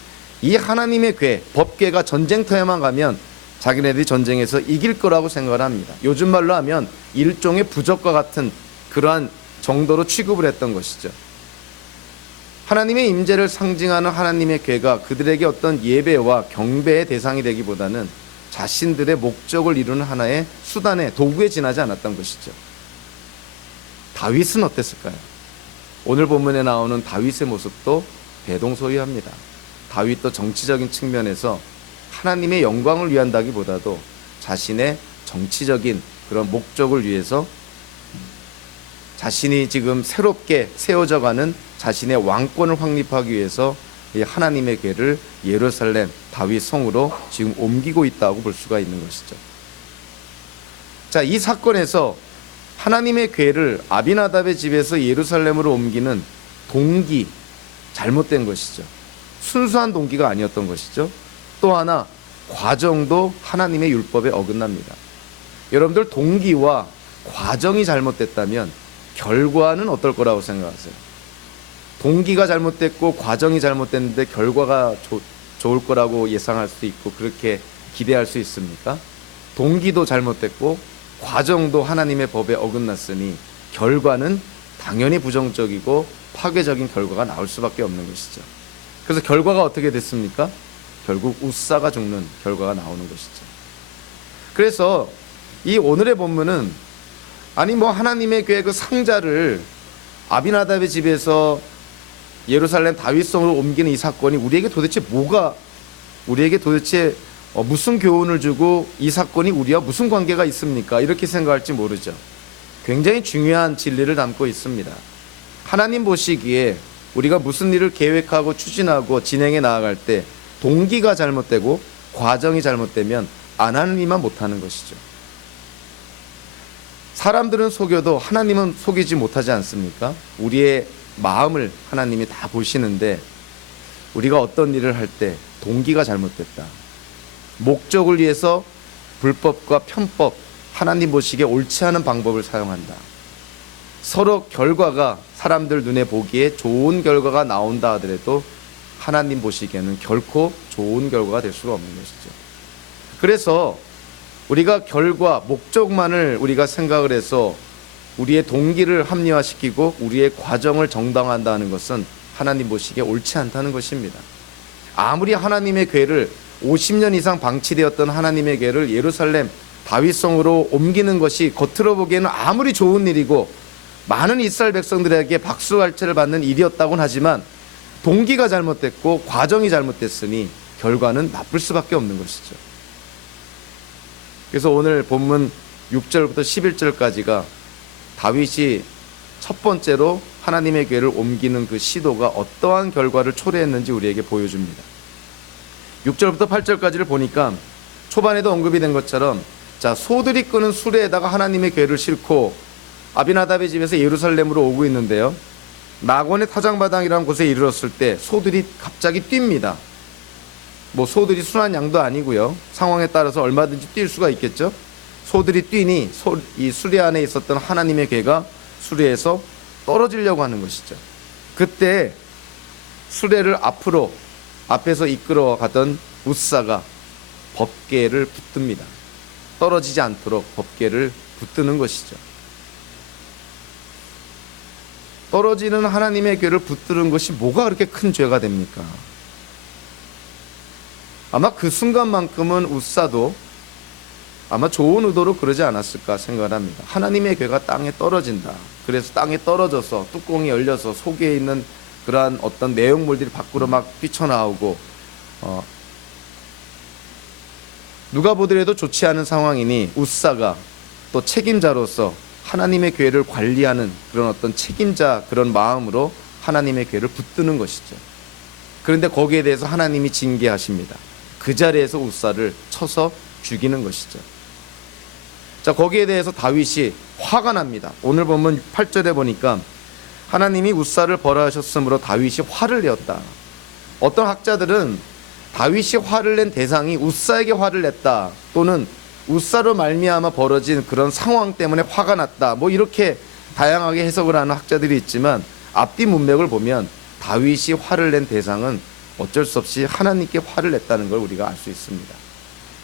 이 하나님의 괴, 법궤가 전쟁터에만 가면 자기네들이 전쟁에서 이길 거라고 생각을 합니다. 요즘 말로 하면 일종의 부적과 같은 그러한 정도로 취급을 했던 것이죠. 하나님의 임재를 상징하는 하나님의 괴가 그들에게 어떤 예배와 경배의 대상이 되기보다는 자신들의 목적을 이루는 하나의 수단의 도구에 지나지 않았던 것이죠. 다윗은 어땠을까요? 오늘 본문에 나오는 다윗의 모습도 대동소이합니다. 다윗도 정치적인 측면에서 하나님의 영광을 위한다기보다도 자신의 정치적인 그런 목적을 위해서 자신이 지금 새롭게 세워져가는 자신의 왕권을 확립하기 위해서 이 하나님의 괴를 예루살렘 다윗 성으로 지금 옮기고 있다고 볼 수가 있는 것이죠. 자, 이 사건에서 하나님의 괴를 아비나답의 집에서 예루살렘으로 옮기는 동기, 잘못된 것이죠. 순수한 동기가 아니었던 것이죠. 또 하나, 과정도 하나님의 율법에 어긋납니다. 여러분들, 동기와 과정이 잘못됐다면 결과는 어떨 거라고 생각하세요? 동기가 잘못됐고 과정이 잘못됐는데 결과가 좋을 거라고 예상할 수 있고 그렇게 기대할 수 있습니까? 동기도 잘못됐고 과정도 하나님의 법에 어긋났으니 결과는 당연히 부정적이고 파괴적인 결과가 나올 수밖에 없는 것이죠. 그래서 결과가 어떻게 됐습니까? 결국 웃사가 죽는 결과가 나오는 것이죠. 그래서 이 오늘의 본문은, 아니 뭐 하나님의 괴 그 상자를 아비나답의 집에서 예루살렘 다윗성으로 옮기는 이 사건이 우리에게 도대체 무슨 교훈을 주고 이 사건이 우리와 무슨 관계가 있습니까? 이렇게 생각할지 모르죠. 굉장히 중요한 진리를 담고 있습니다. 하나님 보시기에 우리가 무슨 일을 계획하고 추진하고 진행해 나아갈 때 동기가 잘못되고 과정이 잘못되면 안 하는 일만 못하는 것이죠. 사람들은 속여도 하나님은 속이지 못하지 않습니까? 우리의 마음을 하나님이 다 보시는데 우리가 어떤 일을 할 때 동기가 잘못됐다, 목적을 위해서 불법과 편법, 하나님 보시기에 옳지 않은 방법을 사용한다, 서로 결과가 사람들 눈에 보기에 좋은 결과가 나온다 하더라도 하나님 보시기에는 결코 좋은 결과가 될 수가 없는 것이죠. 그래서 우리가 결과, 목적만을 우리가 생각을 해서 우리의 동기를 합리화시키고 우리의 과정을 정당화한다는 것은 하나님 보시기에 옳지 않다는 것입니다. 아무리 하나님의 괴를 50년 이상 방치되었던 하나님의 괴를 예루살렘 다윗성으로 옮기는 것이 겉으로 보기에는 아무리 좋은 일이고 많은 이스라엘 백성들에게 박수갈채를 받는 일이었다고는 하지만 동기가 잘못됐고 과정이 잘못됐으니 결과는 나쁠 수밖에 없는 것이죠. 그래서 오늘 본문 6절부터 11절까지가 다윗이 첫 번째로 하나님의 괴를 옮기는 그 시도가 어떠한 결과를 초래했는지 우리에게 보여줍니다. 6절부터 8절까지를 보니까 초반에도 언급이 된 것처럼, 자, 소들이 끄는 수레에다가 하나님의 괴를 싣고 아비나답의 집에서 예루살렘으로 오고 있는데요, 낙원의 타작마당이라는 곳에 이르렀을 때 소들이 갑자기 뜁니다. 뭐 소들이 순한 양도 아니고요, 상황에 따라서 얼마든지 뛸 수가 있겠죠. 소들이 뛰니 이 수레 안에 있었던 하나님의 괴가 수레에서 떨어지려고 하는 것이죠. 그때 수레를 앞에서 이끌어 가던 웃사가 법궤를 붙듭니다. 떨어지지 않도록 법궤를 붙드는 것이죠. 떨어지는 하나님의 괴를 붙드는 것이 뭐가 그렇게 큰 죄가 됩니까? 아마 그 순간만큼은 웃사도 아마 좋은 의도로 그러지 않았을까 생각을 합니다. 하나님의 괴가 땅에 떨어진다. 그래서 땅에 떨어져서 뚜껑이 열려서 속에 있는 그러한 어떤 내용물들이 밖으로 막 뛰쳐나오고 누가 보더라도 좋지 않은 상황이니 웃사가 또 책임자로서 하나님의 괴를 관리하는 그런 어떤 책임자 그런 마음으로 하나님의 괴를 붙드는 것이죠. 그런데 거기에 대해서 하나님이 징계하십니다. 그 자리에서 웃사를 쳐서 죽이는 것이죠. 자, 거기에 대해서 다윗이 화가 납니다. 오늘 보면 8절에 보니까 하나님이 웃사를 벌하셨으므로 다윗이 화를 내었다. 어떤 학자들은 다윗이 화를 낸 대상이 웃사에게 화를 냈다, 또는 웃사로 말미암아 벌어진 그런 상황 때문에 화가 났다, 뭐 이렇게 다양하게 해석을 하는 학자들이 있지만 앞뒤 문맥을 보면 다윗이 화를 낸 대상은 어쩔 수 없이 하나님께 화를 냈다는 걸 우리가 알 수 있습니다.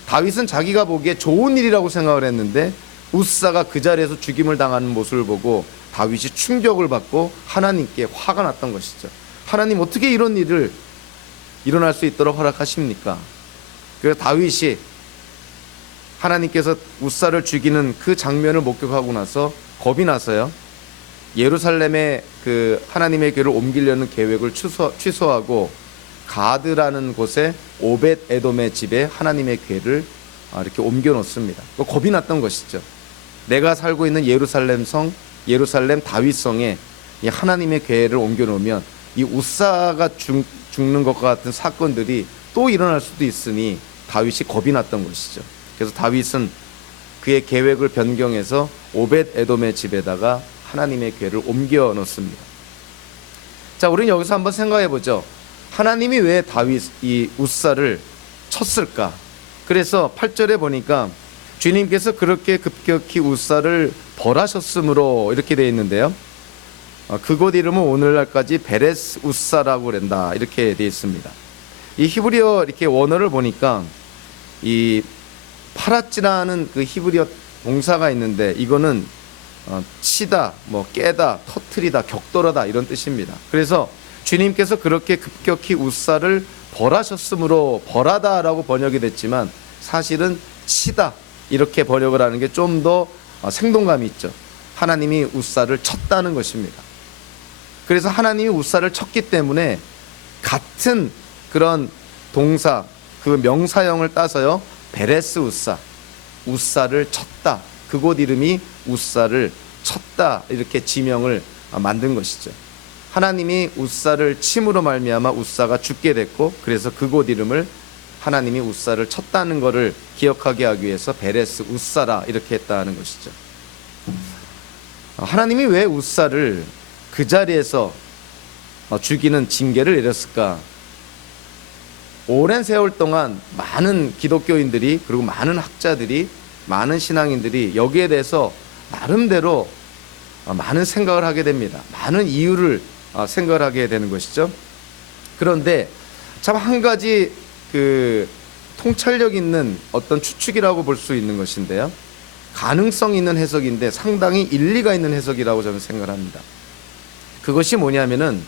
다윗은 자기가 보기에 좋은 일이라고 생각을 했는데 웃사가 그 자리에서 죽임을 당하는 모습을 보고 다윗이 충격을 받고 하나님께 화가 났던 것이죠. 하나님, 어떻게 이런 일을 일어날 수 있도록 허락하십니까? 그래서 다윗이 하나님께서 웃사를 죽이는 그 장면을 목격하고 나서 겁이 나서요, 예루살렘에 그 하나님의 괴를 옮기려는 계획을 취소하고 가드라는 곳에 오벳 에돔의 집에 하나님의 괴를 이렇게 옮겨 놓습니다. 겁이 났던 것이죠. 내가 살고 있는 예루살렘 다윗성에 이 하나님의 괴를 옮겨 놓으면 이 웃사가 죽는 것과 같은 사건들이 또 일어날 수도 있으니 다윗이 겁이 났던 것이죠. 그래서 다윗은 그의 계획을 변경해서 오벳 에돔의 집에다가 하나님의 괴를 옮겨 놓습니다. 자, 우리는 여기서 한번 생각해 보죠. 하나님이 왜 이 웃사를 쳤을까? 그래서 8절에 보니까 주님께서 그렇게 급격히 웃사를 벌하셨으므로 이렇게 되어 있는데요. 그곳 이름은 오늘날까지 베레스 웃사라고 그런다, 이렇게 되어 있습니다. 이 히브리어 이렇게 원어를 보니까 이 파라찌라는 그 히브리어 동사가 있는데 이거는 치다, 뭐 깨다, 터트리다, 격돌하다 이런 뜻입니다. 그래서 주님께서 그렇게 급격히 웃사를 벌하셨으므로 벌하다라고 번역이 됐지만 사실은 치다 이렇게 번역을 하는 게 좀 더 생동감이 있죠. 하나님이 웃사를 쳤다는 것입니다. 그래서 하나님이 웃사를 쳤기 때문에 같은 그런 동사, 그 명사형을 따서요, 베레스 웃사를 쳤다, 그곳 이름이 웃사를 쳤다, 이렇게 지명을 만든 것이죠. 하나님이 웃사를 침으로 말미암아 웃사가 죽게 됐고, 그래서 그곳 이름을 하나님이 웃사를 쳤다는 것을 기억하게 하기 위해서 베레스 웃사라 이렇게 했다는 것이죠. 하나님이 왜 웃사를 그 자리에서 죽이는 징계를 내렸을까? 오랜 세월 동안 많은 기독교인들이, 그리고 많은 학자들이, 많은 신앙인들이 여기에 대해서 나름대로 많은 생각을 하게 됩니다. 많은 이유를 생각을 하게 되는 것이죠. 그런데 참 한 가지 그 통찰력 있는 어떤 추측이라고 볼 수 있는 것인데요, 가능성 있는 해석인데 상당히 일리가 있는 해석이라고 저는 생각을 합니다. 그것이 뭐냐면은,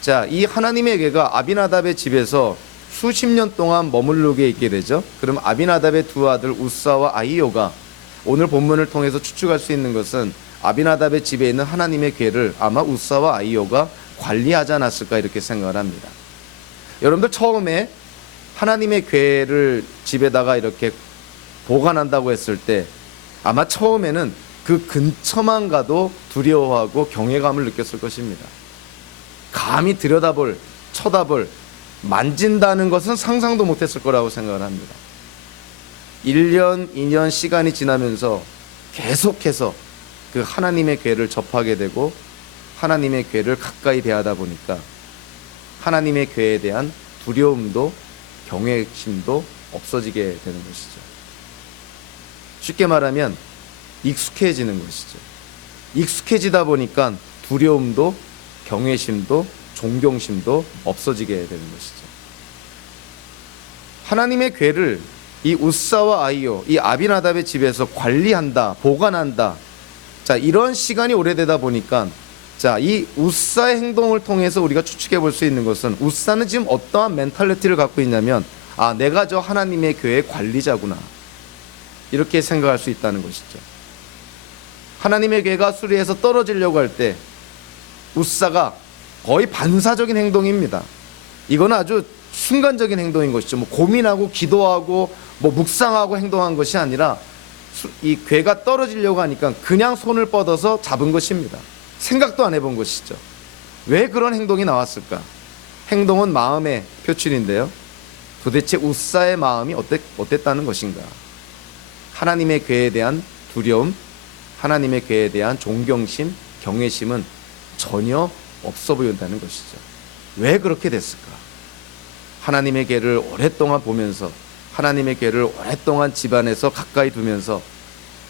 자, 이 하나님의 괴가 아비나답의 집에서 수십 년 동안 머무르게 있게 되죠. 그럼 아비나답의 두 아들 웃사와 아히요가, 오늘 본문을 통해서 추측할 수 있는 것은 아비나답의 집에 있는 하나님의 괴를 아마 웃사와 아히요가 관리하지 않았을까, 이렇게 생각을 합니다. 여러분들, 처음에 하나님의 괴를 집에다가 이렇게 보관한다고 했을 때 아마 처음에는 그 근처만 가도 두려워하고 경외감을 느꼈을 것입니다. 감히 쳐다볼, 만진다는 것은 상상도 못했을 거라고 생각을 합니다. 1년, 2년 시간이 지나면서 계속해서 그 하나님의 괴를 접하게 되고 하나님의 괴를 가까이 대하다 보니까 하나님의 괴에 대한 두려움도 경외심도 없어지게 되는 것이죠. 쉽게 말하면 익숙해지는 것이죠. 익숙해지다 보니까 두려움도 경외심도 존경심도 없어지게 되는 것이죠. 하나님의 궤를 이 우사와 아이요, 이 아비나답의 집에서 관리한다, 보관한다. 자, 이런 시간이 오래되다 보니까 자, 이 우사의 행동을 통해서 우리가 추측해 볼 수 있는 것은 우사는 지금 어떠한 멘탈리티를 갖고 있냐면 아, 내가 저 하나님의 교회의 관리자구나. 이렇게 생각할 수 있다는 것이죠. 하나님의 교회가 수리에서 떨어지려고 할 때 우사가 거의 반사적인 행동입니다. 이거는 아주 순간적인 행동인 것이죠. 뭐 고민하고 기도하고 뭐 묵상하고 행동한 것이 아니라 이 궤가 떨어지려고 하니까 그냥 손을 뻗어서 잡은 것입니다. 생각도 안 해본 것이죠. 왜 그런 행동이 나왔을까? 행동은 마음의 표출인데요. 도대체 우사의 마음이 어땠다는 것인가? 하나님의 궤에 대한 두려움, 하나님의 궤에 대한 존경심, 경외심은 전혀 없어 보인다는 것이죠. 왜 그렇게 됐을까? 하나님의 궤를 오랫동안 보면서 하나님의 궤를 오랫동안 집안에서 가까이 두면서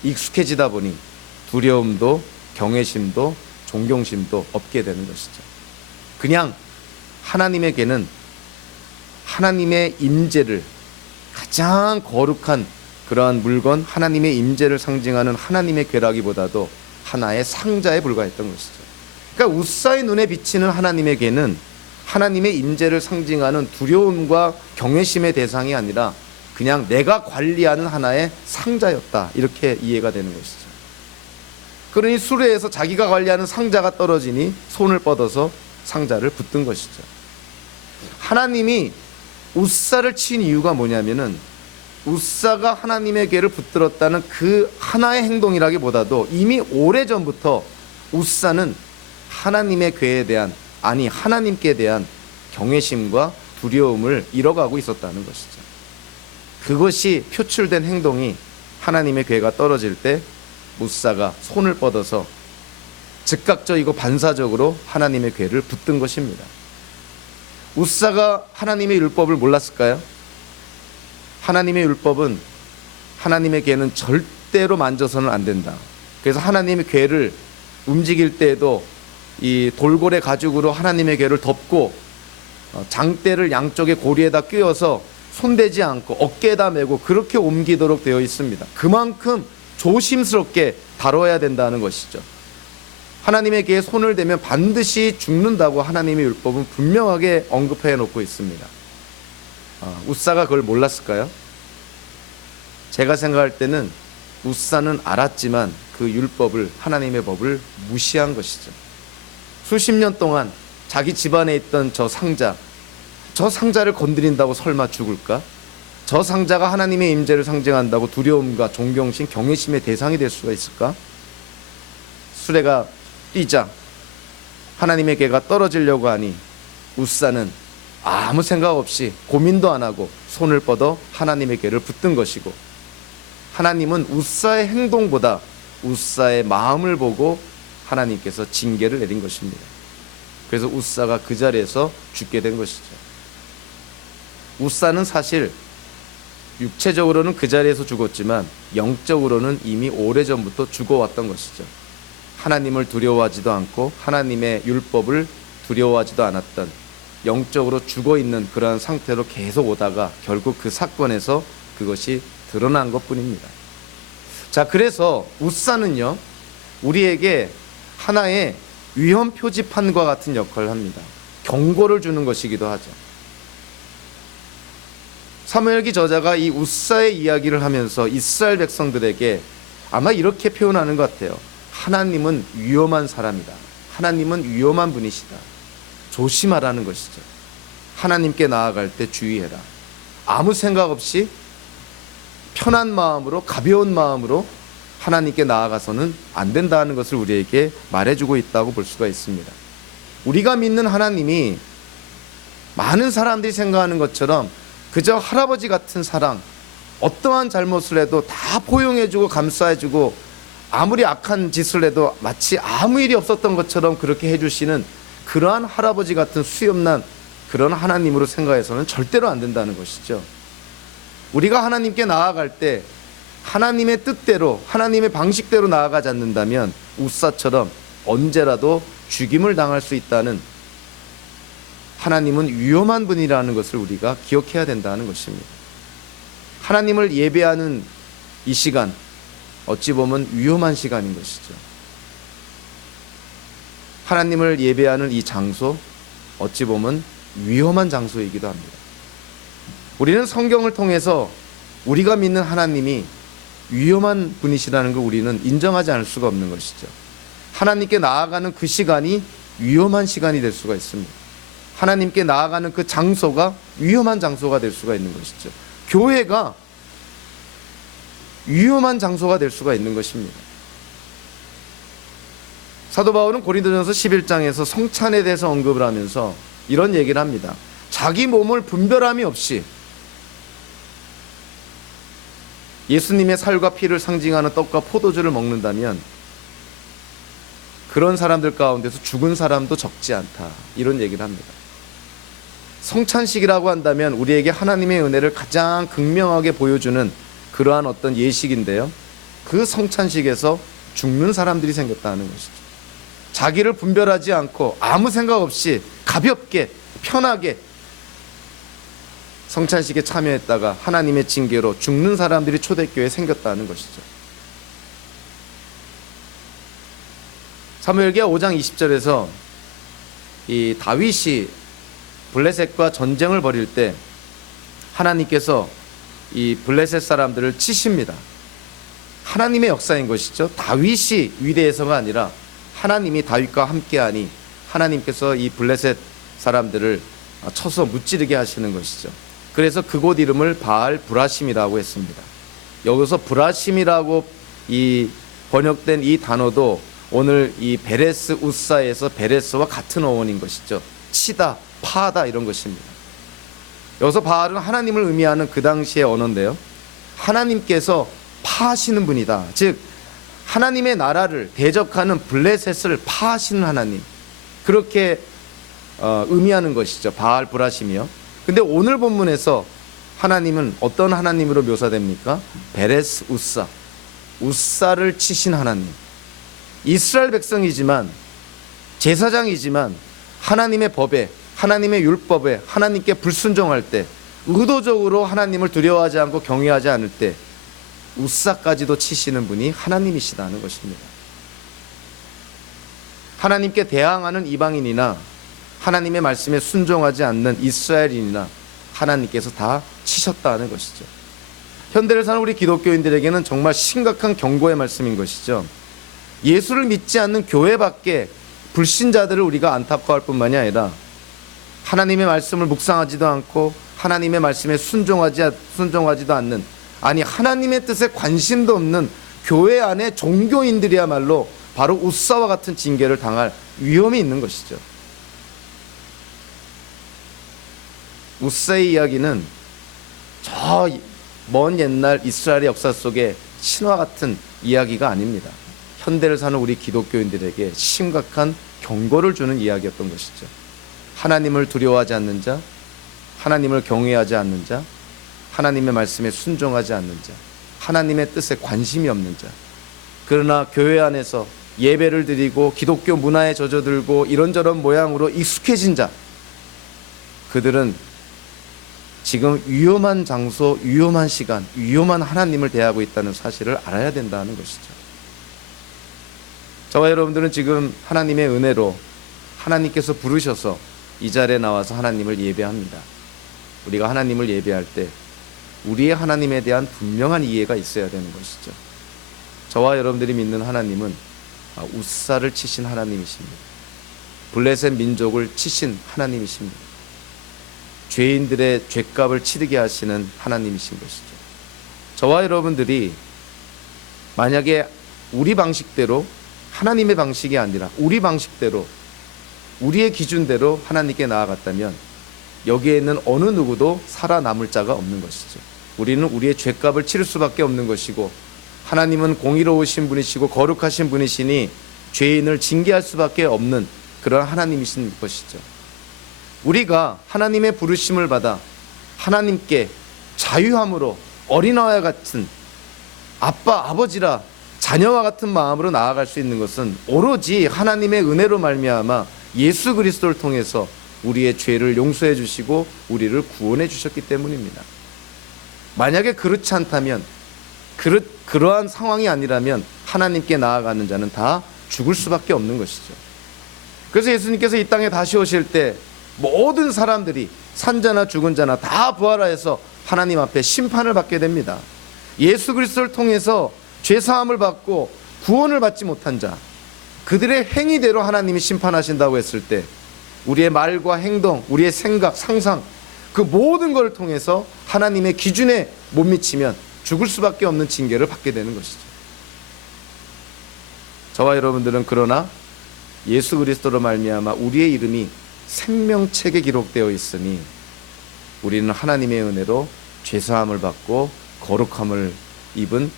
익숙해지다 보니 두려움도 경외심도 존경심도 없게 되는 것이죠. 그냥 하나님의 궤는 하나님의 임재를 가장 거룩한 그러한 물건, 하나님의 임재를 상징하는 하나님의 궤라기보다도 하나의 상자에 불과했던 것이죠. 그러니까 우사의 눈에 비치는 하나님의 궤는 하나님의 임재를 상징하는 두려움과 경외심의 대상이 아니라 그냥 내가 관리하는 하나의 상자였다. 이렇게 이해가 되는 것이죠. 그러니 수레에서 자기가 관리하는 상자가 떨어지니 손을 뻗어서 상자를 붙든 것이죠. 하나님이 우사를 친 이유가 뭐냐면은 우사가 하나님의 궤를 붙들었다는 그 하나의 행동이라기보다도 이미 오래전부터 우사는 하나님의 궤에 대한, 아니 하나님께 대한 경외심과 두려움을 잃어가고 있었다는 것이죠. 그것이 표출된 행동이 하나님의 궤가 떨어질 때 우사가 손을 뻗어서 즉각적이고 반사적으로 하나님의 궤를 붙든 것입니다. 우사가 하나님의 율법을 몰랐을까요? 하나님의 율법은 하나님의 궤는 절대로 만져서는 안 된다. 그래서 하나님의 궤를 움직일 때에도 이 돌고래 가죽으로 하나님의 궤를 덮고 장대를 양쪽에 고리에다 끼워서 손대지 않고 어깨에다 메고 그렇게 옮기도록 되어 있습니다. 그만큼 조심스럽게 다뤄야 된다는 것이죠. 하나님의 궤에 손을 대면 반드시 죽는다고 하나님의 율법은 분명하게 언급해 놓고 있습니다. 우사가 그걸 몰랐을까요? 제가 생각할 때는 우사는 알았지만 그 율법을, 하나님의 법을 무시한 것이죠. 수십 년 동안 자기 집안에 있던 저 상자를 건드린다고 설마 죽을까? 저 상자가 하나님의 임재를 상징한다고 두려움과 존경심, 경외심의 대상이 될 수가 있을까? 수레가 뛰자 하나님의 궤가 떨어지려고 하니 우사는 아무 생각 없이 고민도 안 하고 손을 뻗어 하나님의 궤를 붙든 것이고, 하나님은 우사의 행동보다 우사의 마음을 보고 하나님께서 징계를 내린 것입니다. 그래서 우사가 그 자리에서 죽게 된 것이죠. 우사는 사실 육체적으로는 그 자리에서 죽었지만 영적으로는 이미 오래전부터 죽어왔던 것이죠. 하나님을 두려워하지도 않고 하나님의 율법을 두려워하지도 않았던, 영적으로 죽어있는 그러한 상태로 계속 오다가 결국 그 사건에서 그것이 드러난 것뿐입니다. 자, 그래서 우사는요, 우리에게 하나의 위험 표지판과 같은 역할을 합니다. 경고를 주는 것이기도 하죠. 사무엘기 저자가 이 우사의 이야기를 하면서 이스라엘 백성들에게 아마 이렇게 표현하는 것 같아요. 하나님은 위험한 사람이다. 하나님은 위험한 분이시다. 조심하라는 것이죠. 하나님께 나아갈 때 주의해라. 아무 생각 없이 편한 마음으로, 가벼운 마음으로 하나님께 나아가서는 안 된다는 것을 우리에게 말해주고 있다고 볼 수가 있습니다. 우리가 믿는 하나님이 많은 사람들이 생각하는 것처럼 그저 할아버지 같은 사랑, 어떠한 잘못을 해도 다 포용해주고 감싸해주고 아무리 악한 짓을 해도 마치 아무 일이 없었던 것처럼 그렇게 해주시는 그러한 할아버지 같은 수염난 그런 하나님으로 생각해서는 절대로 안 된다는 것이죠. 우리가 하나님께 나아갈 때 하나님의 뜻대로 하나님의 방식대로 나아가지 않는다면 웃사처럼 언제라도 죽임을 당할 수 있다는, 하나님은 위험한 분이라는 것을 우리가 기억해야 된다는 것입니다. 하나님을 예배하는 이 시간, 어찌 보면 위험한 시간인 것이죠. 하나님을 예배하는 이 장소, 어찌 보면 위험한 장소이기도 합니다. 우리는 성경을 통해서 우리가 믿는 하나님이 위험한 분이시라는 걸 우리는 인정하지 않을 수가 없는 것이죠. 하나님께 나아가는 그 시간이 위험한 시간이 될 수가 있습니다. 하나님께 나아가는 그 장소가 위험한 장소가 될 수가 있는 것이죠. 교회가 위험한 장소가 될 수가 있는 것입니다. 사도 바울은 고린도전서 11장에서 성찬에 대해서 언급을 하면서 이런 얘기를 합니다. 자기 몸을 분별함이 없이 예수님의 살과 피를 상징하는 떡과 포도주를 먹는다면 그런 사람들 가운데서 죽은 사람도 적지 않다, 이런 얘기를 합니다. 성찬식이라고 한다면 우리에게 하나님의 은혜를 가장 극명하게 보여주는 그러한 어떤 예식인데요, 그 성찬식에서 죽는 사람들이 생겼다는 것이죠. 자기를 분별하지 않고 아무 생각 없이 가볍게 편하게 성찬식에 참여했다가 하나님의 징계로 죽는 사람들이 초대교회에 생겼다는 것이죠. 사무엘기하 5장 20절에서 이 다윗이 블레셋과 전쟁을 벌일 때 하나님께서 이 블레셋 사람들을 치십니다. 하나님의 역사인 것이죠. 다윗이 위대해서가 아니라 하나님이 다윗과 함께하니 하나님께서 이 블레셋 사람들을 쳐서 무찌르게 하시는 것이죠. 그래서 그곳 이름을 바알 브라심이라고 했습니다. 여기서 브라심이라고 이 번역된 이 단어도 오늘 이 베레스 우사에서 베레스와 같은 어원인 것이죠. 치다, 파다 이런 것입니다. 여기서 바알은 하나님을 의미하는 그 당시의 언어인데요, 하나님께서 파하시는 분이다. 즉 하나님의 나라를 대적하는 블레셋을 파하시는 하나님, 그렇게 의미하는 것이죠. 바알 브라심이요. 근데 오늘 본문에서 하나님은 어떤 하나님으로 묘사됩니까? 베레스 우사, 우사를 치신 하나님. 이스라엘 백성이지만, 제사장이지만 하나님의 법에, 하나님의 율법에, 하나님께 불순종할 때, 의도적으로 하나님을 두려워하지 않고 경외하지 않을 때 우사까지도 치시는 분이 하나님이시다는 것입니다. 하나님께 대항하는 이방인이나 하나님의 말씀에 순종하지 않는 이스라엘인이나 하나님께서 다 치셨다는 것이죠. 현대를 사는 우리 기독교인들에게는 정말 심각한 경고의 말씀인 것이죠. 예수를 믿지 않는 교회 밖에 불신자들을 우리가 안타까워할 뿐만이 아니라 하나님의 말씀을 묵상하지도 않고 하나님의 말씀에 순종하지도 않는, 아니 하나님의 뜻에 관심도 없는 교회 안에 종교인들이야말로 바로 우사와 같은 징계를 당할 위험이 있는 것이죠. 우사의 이야기는 저 먼 옛날 이스라엘의 역사 속에 신화 같은 이야기가 아닙니다. 현대를 사는 우리 기독교인들에게 심각한 경고를 주는 이야기였던 것이죠. 하나님을 두려워하지 않는 자, 하나님을 경외하지 않는 자, 하나님의 말씀에 순종하지 않는 자, 하나님의 뜻에 관심이 없는 자, 그러나 교회 안에서 예배를 드리고 기독교 문화에 젖어들고 이런저런 모양으로 익숙해진 자, 그들은 지금 위험한 장소, 위험한 시간, 위험한 하나님을 대하고 있다는 사실을 알아야 된다는 것이죠. 저와 여러분들은 지금 하나님의 은혜로 하나님께서 부르셔서 이 자리에 나와서 하나님을 예배합니다. 우리가 하나님을 예배할 때 우리의 하나님에 대한 분명한 이해가 있어야 되는 것이죠. 저와 여러분들이 믿는 하나님은 우사를 치신 하나님이십니다. 블레셋 민족을 치신 하나님이십니다. 죄인들의 죄값을 치르게 하시는 하나님이신 것이죠. 저와 여러분들이 만약에 우리 방식대로, 하나님의 방식이 아니라 우리 방식대로, 우리의 기준대로 하나님께 나아갔다면 여기에 있는 어느 누구도 살아남을 자가 없는 것이죠. 우리는 우리의 죄값을 치를 수밖에 없는 것이고, 하나님은 공의로우신 분이시고 거룩하신 분이시니 죄인을 징계할 수밖에 없는 그런 하나님이신 것이죠. 우리가 하나님의 부르심을 받아 하나님께 자유함으로 어린아이와 같은 아빠, 아버지라 자녀와 같은 마음으로 나아갈 수 있는 것은 오로지 하나님의 은혜로 말미암아 예수 그리스도를 통해서 우리의 죄를 용서해 주시고 우리를 구원해 주셨기 때문입니다. 만약에 그렇지 않다면, 그러한 상황이 아니라면 하나님께 나아가는 자는 다 죽을 수밖에 없는 것이죠. 그래서 예수님께서 이 땅에 다시 오실 때 모든 사람들이 산자나 죽은 자나 다 부활하여서 하나님 앞에 심판을 받게 됩니다. 예수 그리스도를 통해서 죄사함을 받고 구원을 받지 못한 자, 그들의 행위대로 하나님이 심판하신다고 했을 때 우리의 말과 행동, 우리의 생각, 상상, 그 모든 걸 통해서 하나님의 기준에 못 미치면 죽을 수밖에 없는 징계를 받게 되는 것이죠. 저와 여러분들은 그러나 예수 그리스도로 말미암아 우리의 이름이 생명책에 기록되어 있으니 우리는 하나님의 은혜로 죄사함을 받고 거룩함을 입은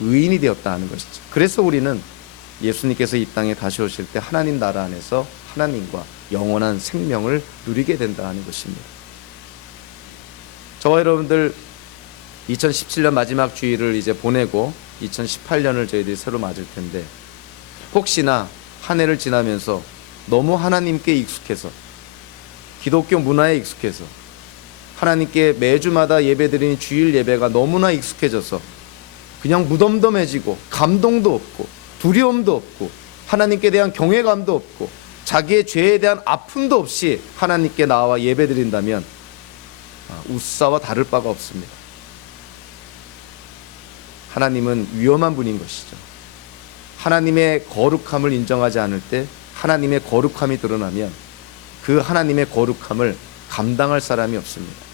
의인이 되었다 하는 것이죠. 그래서 우리는 예수님께서 이 땅에 다시 오실 때 하나님 나라 안에서 하나님과 영원한 생명을 누리게 된다 하는 것입니다. 저와 여러분들 2017년 마지막 주일을 이제 보내고 2018년을 저희들이 새로 맞을 텐데, 혹시나 한 해를 지나면서 너무 하나님께 익숙해서, 기독교 문화에 익숙해서, 하나님께 매주마다 예배드리는 주일 예배가 너무나 익숙해져서 그냥 무덤덤해지고 감동도 없고 두려움도 없고 하나님께 대한 경외감도 없고 자기의 죄에 대한 아픔도 없이 하나님께 나와 예배드린다면 우사와 다를 바가 없습니다. 하나님은 위험한 분인 것이죠. 하나님의 거룩함을 인정하지 않을 때 하나님의 거룩함이 드러나면 그 하나님의 거룩함을 감당할 사람이 없습니다.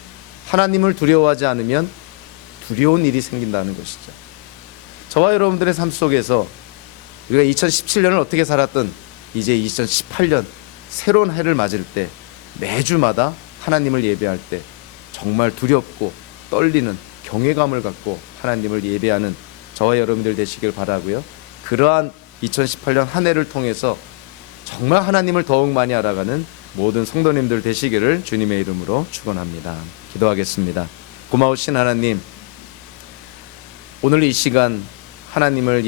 하나님을 두려워하지 않으면 두려운 일이 생긴다는 것이죠. 저와 여러분들의 삶 속에서 우리가 2017년을 어떻게 살았든 이제 2018년 새로운 해를 맞을 때 매주마다 하나님을 예배할 때 정말 두렵고 떨리는 경외감을 갖고 하나님을 예배하는 저와 여러분들 되시길 바라고요. 그러한 2018년 한 해를 통해서 정말 하나님을 더욱 많이 알아가는 모든 성도님들 되시기를 주님의 이름으로 축원합니다. 기도하겠습니다. 고마우신 하나님, 오늘 이 시간 하나님을